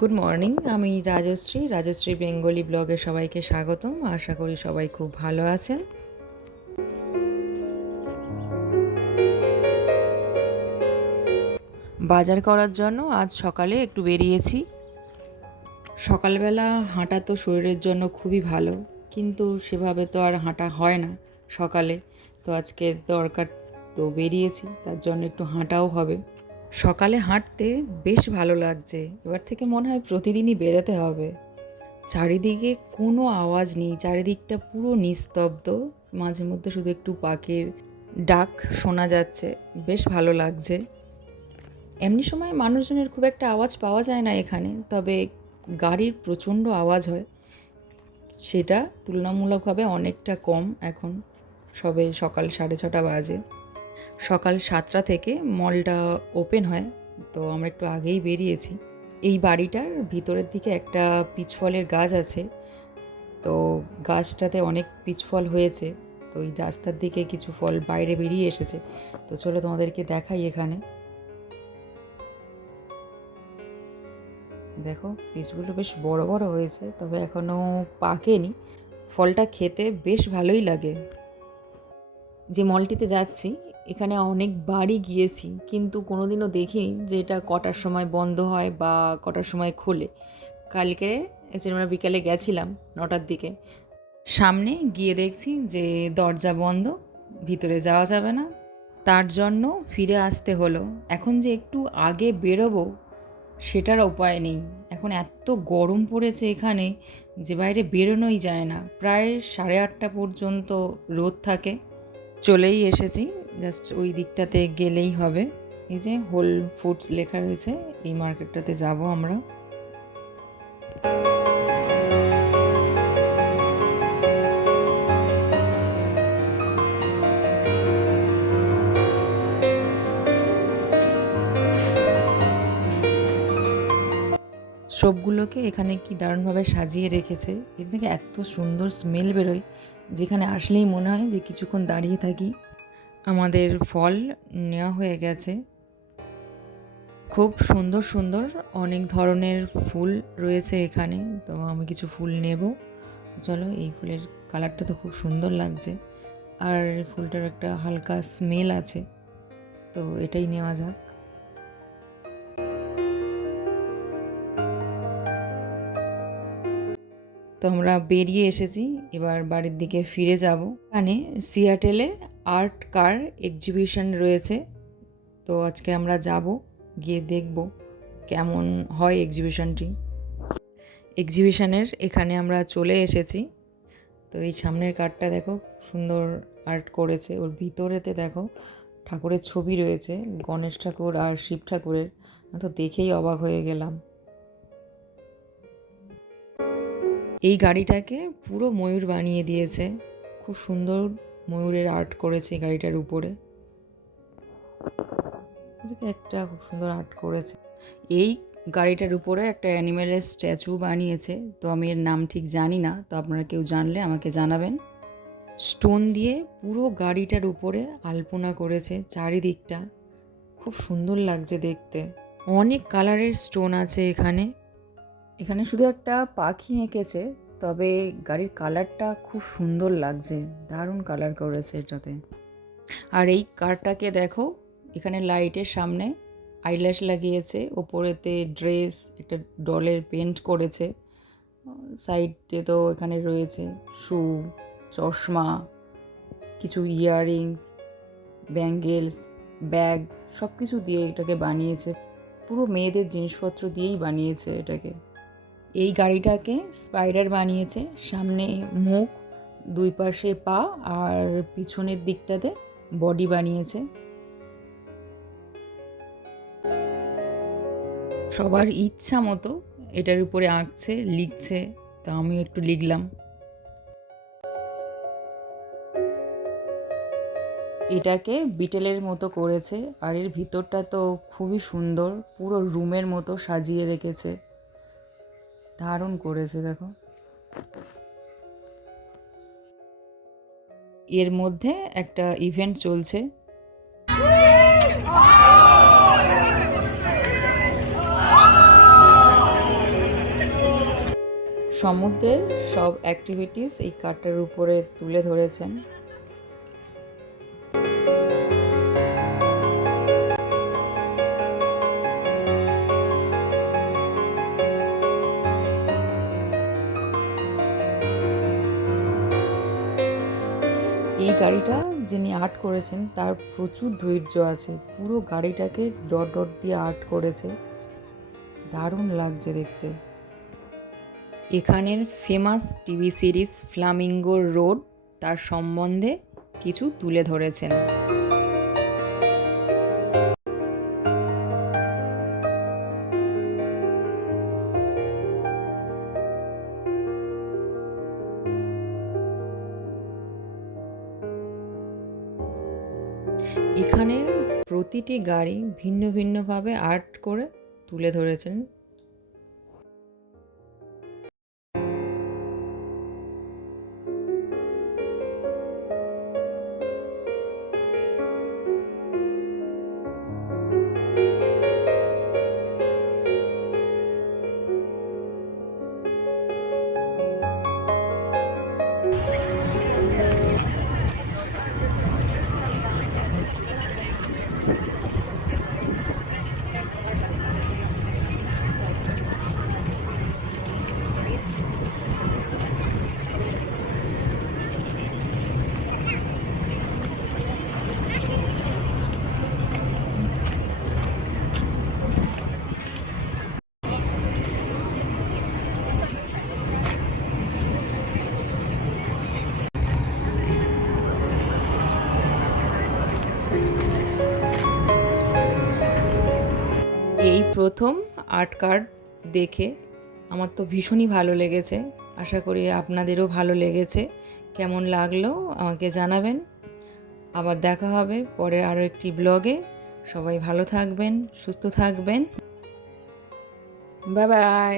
Good morning. আমি Rajshri Bengali ব্লগে সবাইকে স্বাগতম। আশা করি সবাই খুব ভালো আছেন। বাজার করার জন্য আজ সকালে একটু বেরিয়েছি। সকালবেলা হাঁটা তো শরীরের জন্য খুবই ভালো, কিন্তু সেভাবে তো আর হাঁটা হয় না সকালে। তো আজকে দরকার, তো বেরিয়েছি, তার জন্য একটু হাঁটাও হবে। সকালে হাঁটতে বেশ ভালো লাগছে। এবার থেকে মনে হয় প্রতিদিনই বেরোতে হবে। চারিদিকে কোনো আওয়াজ নেই, চারিদিকটা পুরো নিস্তব্ধ। মাঝে মধ্যে শুধু একটু পাখির ডাক শোনা যাচ্ছে, বেশ ভালো লাগছে। এমনি সময় মানুষজনের খুব একটা আওয়াজ পাওয়া যায় না এখানে, তবে গাড়ির প্রচণ্ড আওয়াজ হয়। সেটা তুলনামূলকভাবে অনেকটা কম এখন। সবে সকাল 6:30 বাজে। সকাল 7টা থেকে মলটা ওপেন হয়, তো আমরা একটু আগেই বেরিয়েছি। এই বাড়িটার ভিতরের দিকে একটা পিচফলের গাছ আছে, তো গাছটাতে অনেক পিচফল হয়েছে। তো এই রাস্তার দিকে কিছু ফল বাইরে বেরিয়ে এসেছে। তো চলো তোমাদেরকে দেখাই। এখানে দেখো, পিচগুলো বেশ বড় বড় হয়েছে, তবে এখনও পাকেনি। ফলটা খেতে বেশ ভালোই লাগে। যে মলটিতে যাচ্ছি, এখানে অনেক বাড়ি গিয়েছি, কিন্তু কোনোদিনও দেখিনি যে এটা কটার সময় বন্ধ হয় বা কটার সময় খোলে। কালকে আমরা বিকালে গেছিলাম 9টার দিকে। সামনে গিয়ে দেখছি যে দরজা বন্ধ, ভিতরে যাওয়া যাবে না। তার জন্য ফিরে আসতে হলো। এখন যে একটু আগে বেরোবো সেটার উপায় নেই। এখন এত গরম পড়েছে এখানে যে বাইরে বেরোনোই যায় না। প্রায় 8:30 পর্যন্ত রোদ থাকে। চলেই এসেছি, জাস্ট ওই দিকটাতে গেলেই হবে। এই যে হোল ফুডস লেখা রয়েছে, এই মার্কেটটাতে যাব আমরা। সবগুলোকে এখানে কি দারুণভাবে সাজিয়ে রেখেছে। এর থেকে এত সুন্দর স্মেল বেরোয়, যেখানে আসলেই মনে হয় যে কিছুক্ষণ দাঁড়িয়ে থাকি। আমাদের ফল নেওয়া হয়ে গেছে। খুব সুন্দর সুন্দর অনেক ধরনের ফুল রয়েছে এখানে, তো আমি কিছু ফুল নেব। চলো, এই ফুলের কালারটা তো খুব সুন্দর লাগছে, আর ফুলটার একটা হালকা স্মেল আছে, তো এটাই নেওয়া যাক। তো আমরা বেরিয়ে এসেছি, এবার বাড়ির দিকে ফিরে যাব। এখানে সিয়াটেলে আর্ট কার এক্সিবিশন রয়েছে, তো আজকে আমরা যাব, গিয়ে দেখব কেমন হয় এক্সিবিশনটি। এক্সিবিশনের এখানে আমরা চলে এসেছি। তো এই সামনের কারটা দেখো, সুন্দর আর্ট করেছে। ওর ভিতরেতে দেখো ঠাকুরের ছবি রয়েছে, গণেশ ঠাকুর আর শিব ঠাকুরের। তো দেখেই অবাক হয়ে গেলাম। এই গাড়িটাকে পুরো ময়ূর বানিয়ে দিয়েছে, খুব সুন্দর ময়ূরের আর্ট করেছে এই গাড়িটার উপরে। একটা খুব সুন্দর আর্ট করেছে। এই গাড়িটার উপরে একটা অ্যানিমেলের স্ট্যাচু বানিয়েছে, তো আমি এর নাম ঠিক জানি না, তো আপনারা কেউ জানলে আমাকে জানাবেন। স্টোন দিয়ে পুরো গাড়িটার উপরে আলপনা করেছে চারিদিকটা, খুব সুন্দর লাগছে দেখতে। অনেক কালারের স্টোন আছে এখানে। এখানে শুধু একটা পাখি এঁকেছে, তবে গাড়ির কালারটা খুব সুন্দর লাগছে, দারুণ কালার করেছে এটাতে। আর এই কারটাকে দেখো, এখানে লাইটের সামনে আইল্যাশ লাগিয়েছে, ওপরেতে ড্রেস, একটা ডলের পেন্ট করেছে। সাইডে তো এখানে রয়েছে শু, চশমা, কিছু ইয়াররিংস, ব্যাঙ্গেলস, ব্যাগস, সব কিছু দিয়ে এটাকে বানিয়েছে। পুরো মেয়েদের জিনিসপত্র দিয়েই বানিয়েছে এটাকে। এই গাড়িটাকে স্পাইডার বানিয়েছে, সামনে মুখ, দুই পাশে পা, আর পিছনের দিকটাতে বডি বানিয়েছে। সবার ইচ্ছা মতো এটার উপরে আঁকছে, লিখছে, তা আমিও একটু লিখলাম। এটাকে বিটেলের মতো করেছে, আর এর ভিতরটা তো খুবই সুন্দর, পুরো রুমের মতো সাজিয়ে রেখেছে, দারুণ করেছে দেখো। এর মধ্যে একটা ইভেন্ট চলছে। সমুদ্রের সব অ্যাক্টিভিটিস এই কার্ডটার উপরে তুলে ধরেছেন। এই গাড়িটা যিনি আর্ট করেছেন তার প্রচুর ধৈর্য আছে, পুরো গাড়িটাকে ডট ডট দিয়ে আর্ট করেছে, দারুণ লাগছে দেখতে। এখানের famous TV series flamingo road তার সম্বন্ধে কিছু তুলে ধরেছেন। এখানে প্রতিটি গাড়ি ভিন্ন ভিন্নভাবে আর্ট করে তুলে ধরেছেন। এই প্রথম আর্ট কার্ড দেখে আমার তো ভীষণই ভালো লেগেছে, আশা করি আপনাদেরও ভালো লেগেছে। কেমন লাগলো আমাকে জানাবেন। আবার দেখা হবে পরের আরও একটি ব্লগে। সবাই ভালো থাকবেন, সুস্থ থাকবেন। Bye bye.